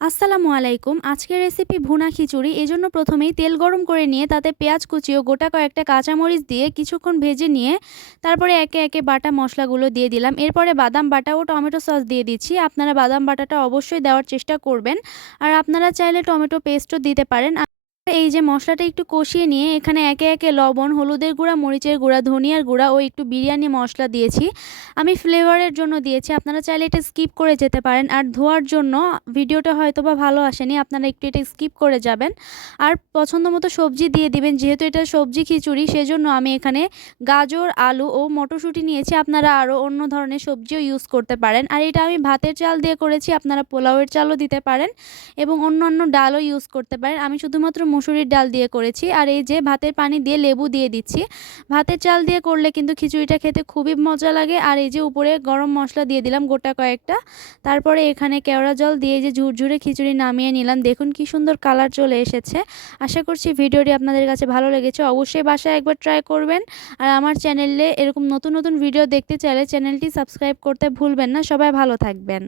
আসসালামু আলাইকুম। আজকের রেসিপি ভুনা খিচুড়ি। এজন্য প্রথমেই তেল গরম করে নিয়ে তাতে পেঁয়াজ কুচি ও গোটা কয়েকটা কাঁচামরিচ দিয়ে কিছুক্ষণ ভেজে নিয়ে তারপরে একে একে বাটা মশলাগুলো দিয়ে দিলাম। এরপরে বাদাম বাটা ও টমেটো সস দিয়ে দিচ্ছি। আপনারা বাদাম বাটাটা অবশ্যই দেওয়ার চেষ্টা করবেন। আর আপনারা চাইলে টমেটো পেস্টও দিতে পারেন। এই যে মশলাটা একটু কষিয়ে নিয়ে এখানে একে একে লবণ, হলুদের গুঁড়া, মরিচের গুঁড়া, ধনিয়ার গুঁড়া ও একটু বিরিয়ানি মশলা দিয়েছি। আমি ফ্লেভারের জন্য দিয়েছি, আপনারা চাইলে এটা স্কিপ করে যেতে পারেন। আর ধোয়ার জন্য ভিডিওটা হয়তোবা ভালো আসেনি, আপনারা একটু এটা স্কিপ করে যাবেন। আর পছন্দ মতো সবজি দিয়ে দিবেন, যেহেতু এটা সবজি খিচুড়ি সেজন্য আমি এখানে গাজর, আলু ও মটরশুঁটি নিয়েছি। আপনারা আরও অন্য ধরনের সবজিও ইউজ করতে পারেন। আর এটা আমি ভাতের চাল দিয়ে করেছি, আপনারা পোলাওয়ের চালও দিতে পারেন এবং অন্যান্য ডালও ইউজ করতে পারেন। আমি শুধুমাত্র মুসুরির ডাল দিয়ে করেছি। আর এই যে ভাতের পানি দিয়ে লেবু দিয়ে দিচ্ছি। ভাতের চাল দিয়ে করলে কিন্তু খিচুড়িটা খেতে খুবই মজা লাগে। আর এই যে উপরে গরম মশলা দিয়ে দিলাম গোটা কয়েকটা। তারপরে এখানে কেওড়া জল দিয়ে যে ঝুরঝুরে খিচুড়ি নামিয়ে নিলাম। দেখুন কি সুন্দর কালার চলে এসেছে। আশা করছি ভিডিওটি আপনাদের কাছে ভালো লেগেছে। অবশ্যই বাসায় একবার ট্রাই করবেন। আর আমার চ্যানেলে এরকম নতুন নতুন ভিডিও দেখতে চাইলে চ্যানেলটি সাবস্ক্রাইব করতে ভুলবেন না। সবাই ভালো থাকবেন।